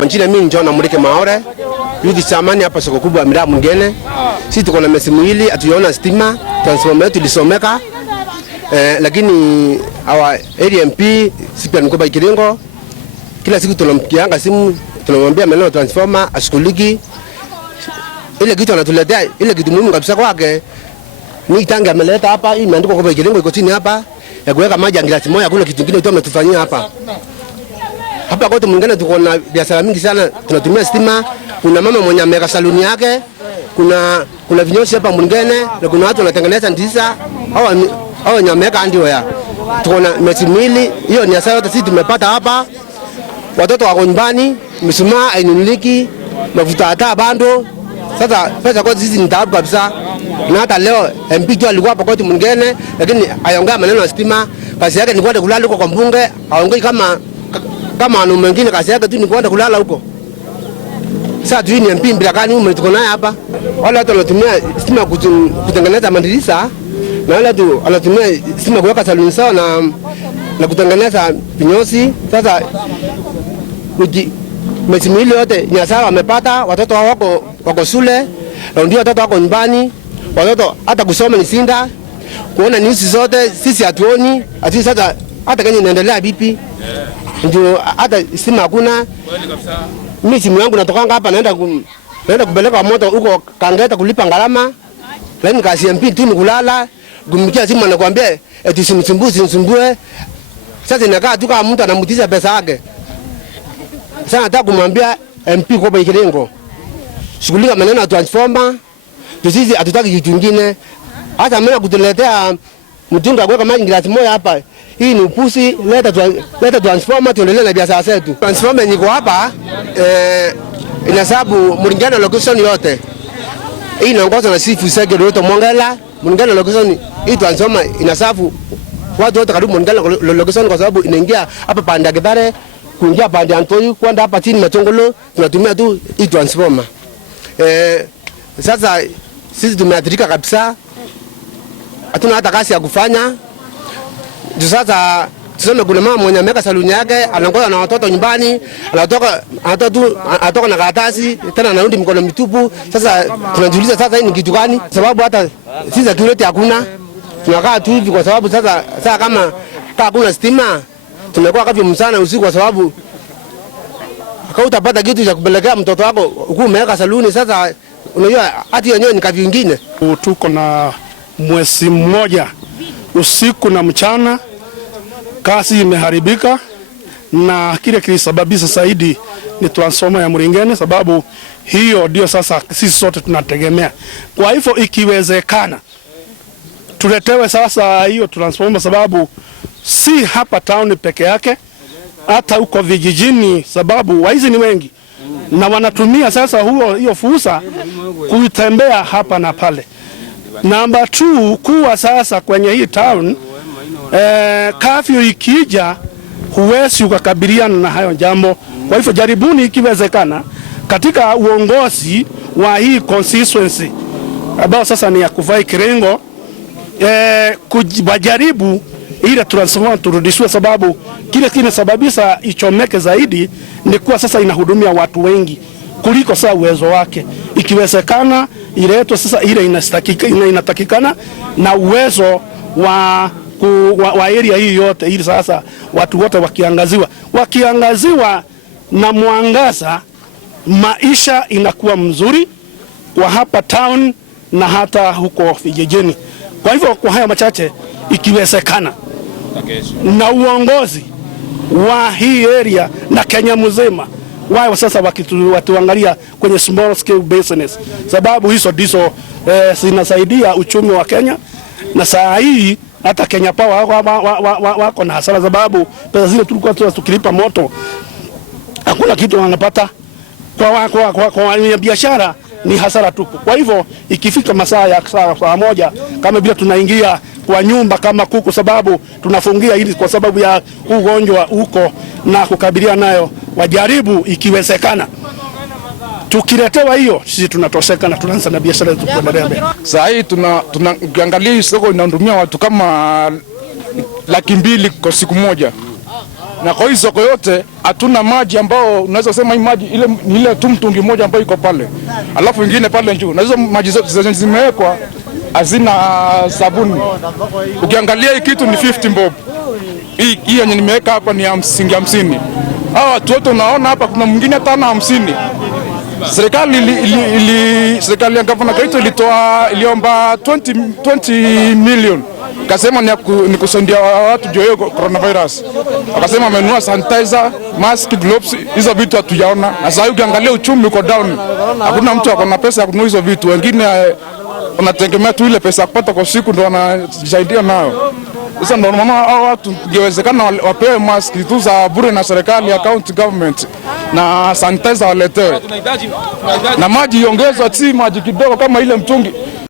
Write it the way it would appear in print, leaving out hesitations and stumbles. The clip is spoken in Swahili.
Majina mimi njoo na Mulike Maore. Yuki chamani hapa soko kubwa miraa mwingine. Sisi tuko na mesimu hili atuiona stima, transformer yetu ilisomeka. Lakini our area MP Cyprian Mkoba Kiringo kila siku tunampigianga simu, tunamwambia maneno transformer ashughuliki. Ile kitu anatuletea, ile kitu muhimu kabisa kwake ni tangi ameleta hapa, hii imeandikwa Mkoba Kiringo iko chini hapa ya kuweka maji ngilasi moja, kuna kitu kingine tu ametufanyia hapa. Hapa kote mwingine tuko na biashara mingi sana, tunatumia stima. Kuna mama mwenye ameka saluni yake, kuna vinyoshi hapa mwingine, na kuna watu wanatengeneza ndisa hao nyameka ndio ya. Tuko na mesimili, hiyo ni hasara yote sisi tumepata hapa. Watoto wako nyumbani, mishumaa hainunuliki, mafuta hata bando. Sasa pesa kwa sisi ni taabu kabisa. Na hata leo MP tu alikuwa hapa kote mwingine, lakini ayongea maneno ya stima. Kazi yake ni kwenda kulala huko kwa mbunge, aongei kama anu mwingine, kazi yake tu ni kwenda kulala huko. Sasa tu ni MP Mbirakani huyu tuko naye hapa. Wale watu wanatumia stima kutengeneza madirisa, na wale tu wanatumia stima kuweka saluni sawa na kutengeneza vinyosi. Sasa mesimu ile yote ni hasara wamepata. Watoto wako shule, na ndio watoto wako nyumbani. Watoto hata kusoma ni sinda. Kuona news zote sisi hatuoni. Ati sasa hata Kenya inaendelea vipi? Ndio hata stima hakuna. Mimi simu yangu natokanga hapa naenda kupeleka moto huko Kangeta kulipa gharama. Lakini kazi ya MP tu ni kulala, kumikia simu anakuambia eti sinisumbue. Sasa inakaa tu kama mtu anamutiza pesa yake. Sasa nataka kumwambia MP Mkoba Kiringo, shughulika maneno ya transformer. Sisi hatutaki kitu kingine. Hata mimi kutuletea mtunga kuweka maji ngilasi moja hapa. Hii ni upusi, leta transformer tuendelee na biashara zetu. Transformer niko hapa inasabu Mulingana location yote. Hii inaongozwa na Sifu Sege Roto Mongela. Mulingana location hii transformer inasabu watu wote karibu Mulingana location kwa sababu inaingia hapa pande ya Githare, kuingia pande ya Ntoi, kwenda hapa chini Matongolo, tunatumia tu hii transformer. Sasa sisi tumeathirika kabisa. Hatuna hata kazi ya kufanya. Sasa tuseme kuna mama mwenye ameka saluni yake, anangoja na watoto nyumbani, anatoka na karatasi, tena anarudi mkono mitupu. Sasa tunajiuliza sasa hii ni kitu gani? Sababu hata sisi security hakuna. Tunakaa tu hivi kwa sababu sasa kama hakuna stima, tunakuwa kavi msana usiku kwa sababu utapata kitu cha kupelekea mtoto wako huko umeweka saluni. Sasa unajua hati yenyewe ni kavi nyingine. Tuko na mwezi mmoja usiku na mchana, kazi imeharibika, na kile kilisababisha zaidi ni transformer ya Mulingene, sababu hiyo ndio sasa sisi sote tunategemea. Kwa hivyo ikiwezekana tuletewe sasa hiyo transformer, sababu si hapa town peke yake, hata huko vijijini, sababu waizi ni wengi na wanatumia sasa hiyo fursa kuitembea hapa na pale. Namba 2, kuwa sasa kwenye hii town kafyu ikija huwezi ukakabiliana na hayo jambo. Kwa hivyo jaribuni ikiwezekana katika uongozi wa hii constituency ambao sasa ni ya Mkoba Kiringo, kujaribu ile transformer turudishwe, sababu kile kinasababisha ichomeke zaidi ni kuwa sasa inahudumia watu wengi kuliko saa uwezo wake. Ikiwezekana iletwe sasa ile inatakikana na uwezo wa area hii yote, ili sasa watu wote wakiangaziwa na mwangaza, maisha inakuwa mzuri kwa hapa town na hata huko vijijini. Kwa hivyo kwa haya machache, ikiwezekana na uongozi wa hii area na Kenya mzima wao sasa watuangalia kwenye small scale business, sababu hizo ndizo zinasaidia uchumi wa Kenya. Na saa hii hata Kenya Power wako na hasara, sababu pesa zile tulikuwa tukilipa moto hakuna kitu wanapata. Kwa biashara ni hasara tupu. Kwa hivyo ikifika masaa ya saa moja, kama vile tunaingia kwa nyumba kama kuku, sababu tunafungia ili kwa sababu ya ugonjwa huko na kukabiliana nayo, wajaribu ikiwezekana. Tukiletewa hiyo sisi tunatoseka na tunaanza na biashara zetu kuendelea. Sasa hii tunaangalia soko inahudumia watu kama 200,000 kwa siku moja. na kwa hizo soko yote hatuna maji ambao unaweza sema hii maji ile tu mtungi moja ambayo iko pale, alafu ingine pale juu, na hizo maji zote zimewekwa hazina sabuni. Ukiangalia hii kitu ni 50 bob, hii yenye nimeweka hapa ni 50. Hao watu wote unaona hapa, kuna mwingine hata na 50. Serikali ya gavana Gaito iliomba 20 million. Kasema ni kusaidia watu juu ya coronavirus. Akasema amenunua sanitizer, mask, gloves, hizo vitu hatujaona. Na sasa ukiangalia uchumi uko down. Hakuna mtu akona pesa ya kununua hizo vitu. Wengine wanategemea tu ile pesa kupata kwa siku ndio wanajisaidia nayo. Sasa ndio maana hao watu ingewezekana wapewe mask tu za bure na serikali ya county government na sanitizer waletewe. Na maji iongezwe, si maji kidogo kama ile mtungi.